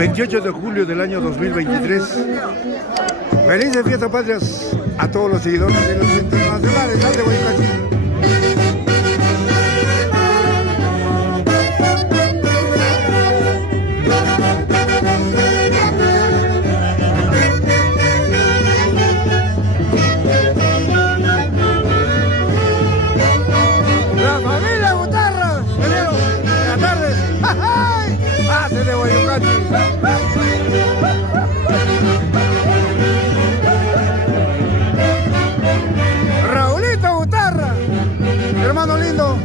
28 de julio del año 2023. Felices fiestas patrias a todos los seguidores de los internacionales. ¡Dale, Guaycachi! De Guayucachi. Raulito Butarra, hermano lindo,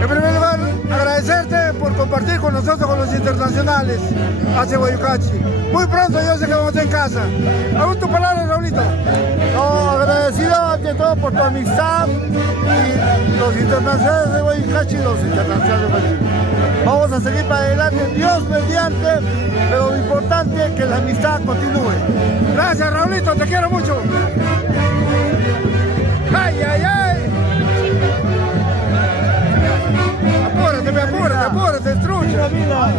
en primer lugar agradecerte por compartir con nosotros, con los internacionales hacia Guayucachi. Muy pronto yo sé que vamos a estar en casa. ¿Aún tu palabra, Raulito? No, agradecido ante todo por tu amistad y los internacionales de Guayucachi y los internacionales de Guayucachi. Vamos a seguir para adelante, Dios mediante, pero lo importante es que la amistad continúe. Gracias, Raulito, te quiero mucho. ¡Ay, ay, ay! Apúrate, trucha. Mira.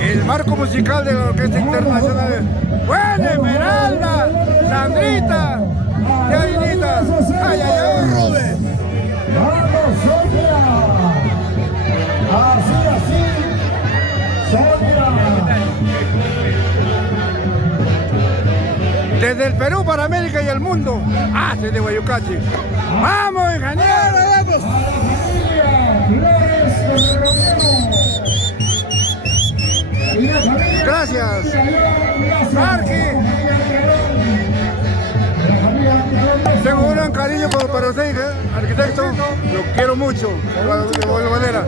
El marco musical de la Orquesta Internacional. ¡Buena Esmeralda! ¡Sandrita! ¡Qué ¡ay, ay, ay! ¡Vamos, Sonia! Así, Sonia. Desde el Perú para América y el mundo, hace de Guayucachi. ¡Vamos, ingeniero! ¡Vamos! Gracias. Marqui. Tengo un gran cariño para usted, arquitecto. Lo quiero mucho, de buena manera.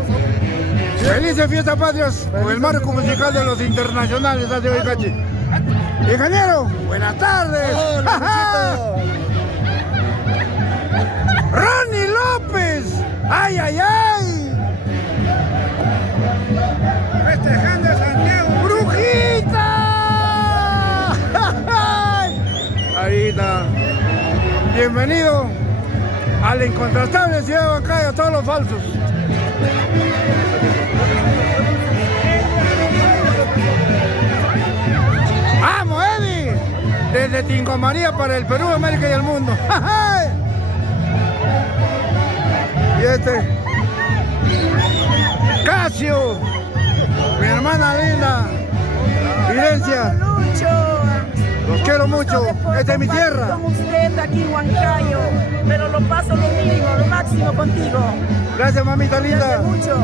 Felices fiestas patrias con el marco musical de los internacionales de Guayucachi. Ingeniero, buenas tardes. Ronnie López. ¡Ay, ay, ay! Festejando a Santiago. ¡Brujita! Ahí está. Bienvenido al incontrastable Ciudad de Huancayo, a todos los falsos. ¡Vamos, Eddie! Desde Tingo María para el Perú, América y el mundo. Y este, Casio, mi hermana linda, Fidencia. Los quiero mucho, esta es mi tierra. Con usted aquí en Huancayo, pero lo paso lo mínimo, lo máximo contigo. Gracias, mamita linda. Mucho.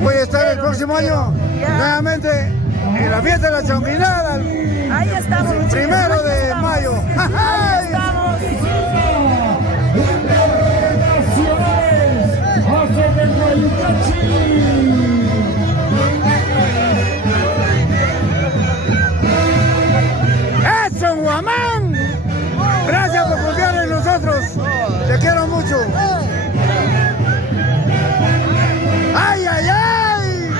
Voy a estar el próximo año nuevamente en la fiesta de la Chonguinada. Ahí estamos. 1 de mayo. Ahí estamos. ¡Edson Guamán! Gracias por confiar en nosotros. Te quiero mucho. ¡Ay, ay, ay!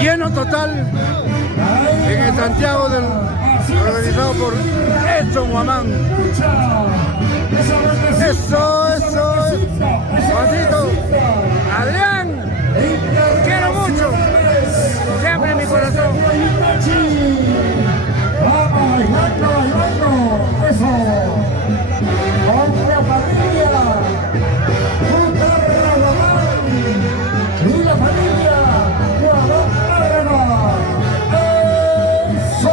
Lleno total en el Santiago organizado por Edson Guamán. Eso. Juancito, Adrián, quiero mucho, siempre en mi corazón. Eso. Con la familia. Y la familia. Eso.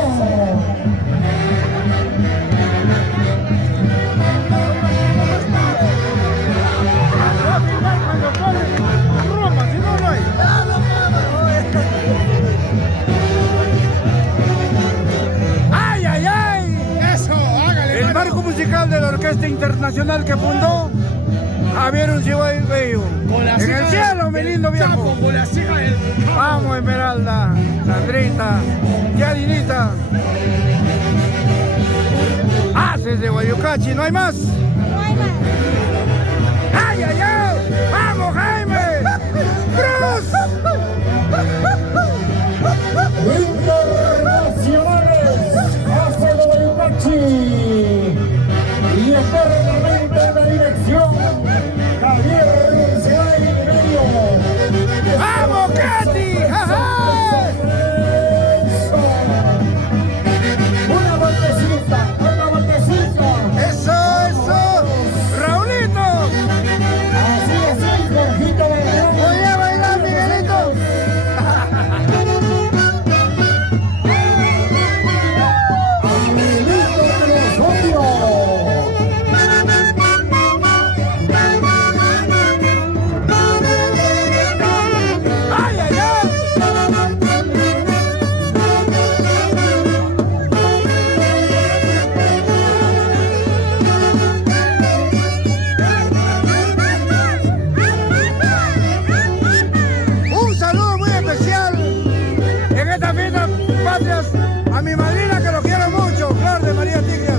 ¡Ay, ay, ay! ¡Eso! ¡Hágale! El marco musical de la Orquesta Internacional que fundó Javier Uncibay Bello. En el cielo, mi lindo viejo. Vamos, Esmeralda, Sandrita, Yadinita. Haces de Guayucachi, ¿no hay más? ¡Ay, ay, ay! ¡Vamos, Jaime! ¡Cruz! Internacionales, hace de Guayucachi. Patrias, a mi madrina que lo quiero mucho, Flor de María Tiglias.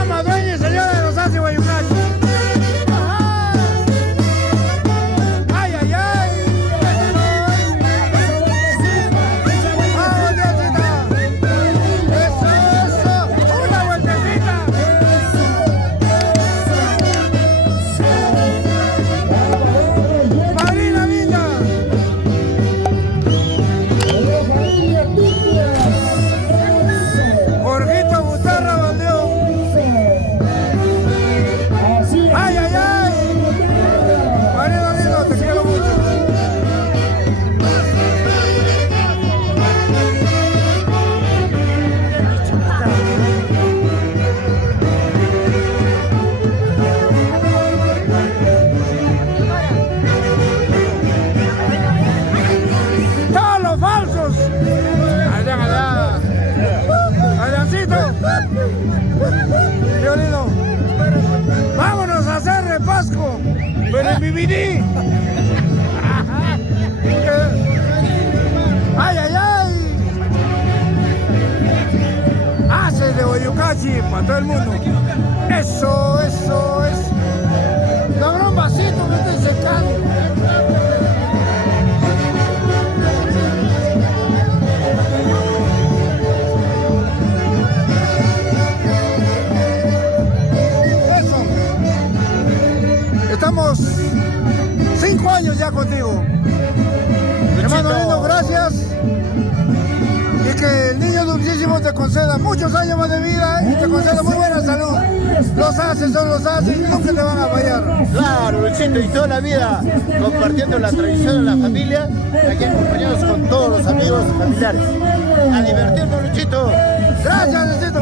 Ama, dueña y señora de los Asis Guayucachi. Ay, ay, ay. Vamos, Diosita. Eso, eso. Una vueltecita. Marina linda. Jorgito Gutarra Valdeón. Ay, ay, ay. Marina lindo, te quiero mucho. Todos los falsos. Allá, allá. Adriancito. Violino. Vámonos a hacer repasco. Pero en BBD. Ay, ay, ay. Hace de Guayucachi para todo el mundo. Eso, eso, eso. Dame un vasito que estoy secando. Eso. Estamos 5 años ya contigo. Hermano lindo, gracias. Y que el niño dulcísimo te conceda muchos años más de vida y te conceda muy buena salud. Los haces son los haces y nunca te van a fallar. Claro, Luchito, y toda la vida compartiendo la tradición de la familia, aquí acompañados con todos los amigos y familiares. A divertirnos, Luchito. Gracias, Luchito.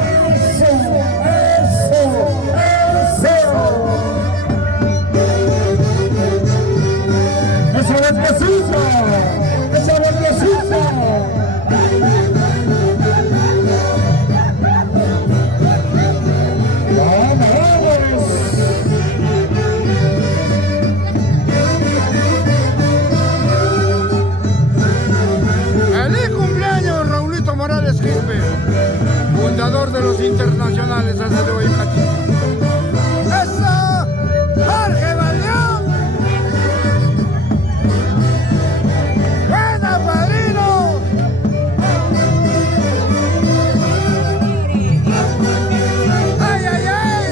¡Esa vueltecita! ¡Esa vueltecita! Feliz cumpleaños, Raulito Morales Quispe, fundador de los internacionales Asis de Guayucachi. ¡Eso! ¡Jorge Valdeón! ¡Buena, padrino! ¡Ay, ay, ay!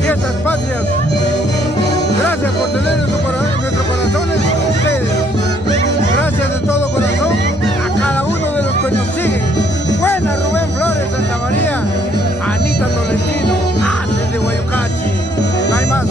fiestas patrias. Gracias por tener en nuestros corazones ustedes. Gracias de todo corazón a cada uno de los que nos siguen. Buena Rubén Flores, Santa María, Anita Tolentino, desde Guayucachi. No hay más.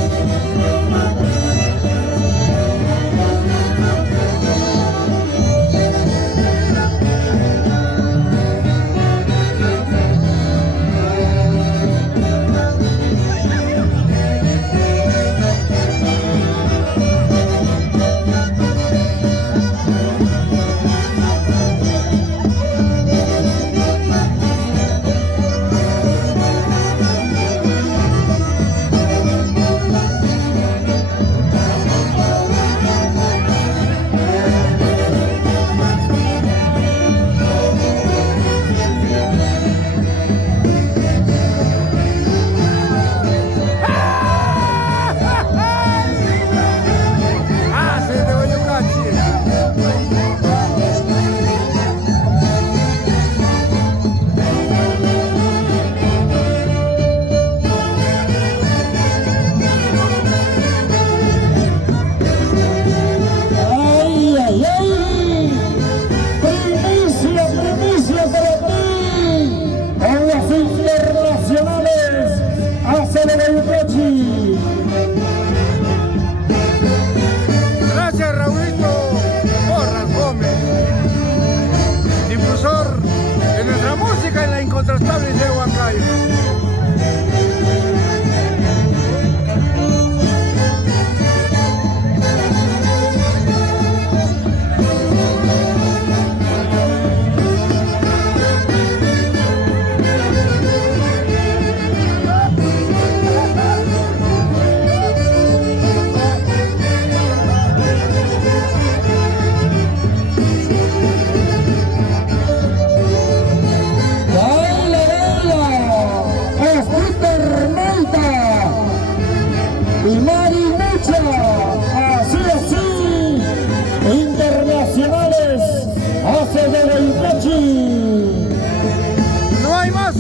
Gracias, Raulito Porras Gómez, difusor de nuestra música en la incontrastable de Huancayo. Y Marimucha, así, internacionales, hace de Guayucachi. No hay más.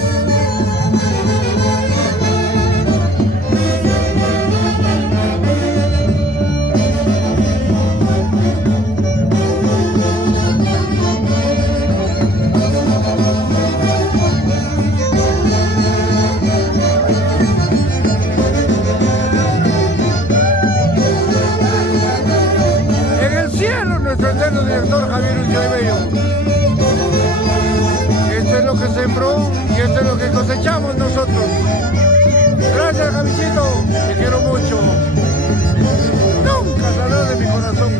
Nuestro eterno director Javier Bello. Esto es lo que sembró y esto es lo que cosechamos nosotros. Gracias, Javicito, te quiero mucho. Nunca saldrá de mi corazón.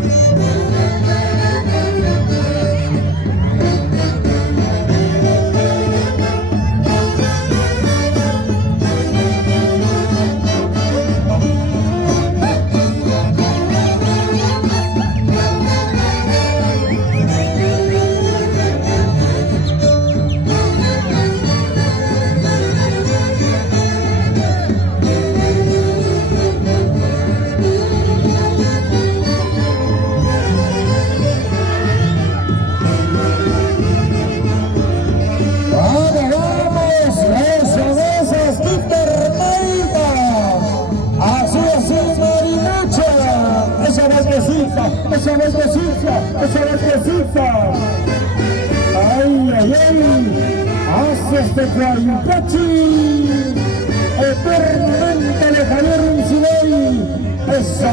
Esa vueltecita. Ay, ay, ay. Hace este Guayucachi. Eternamente le Javier Uncibey. Eso.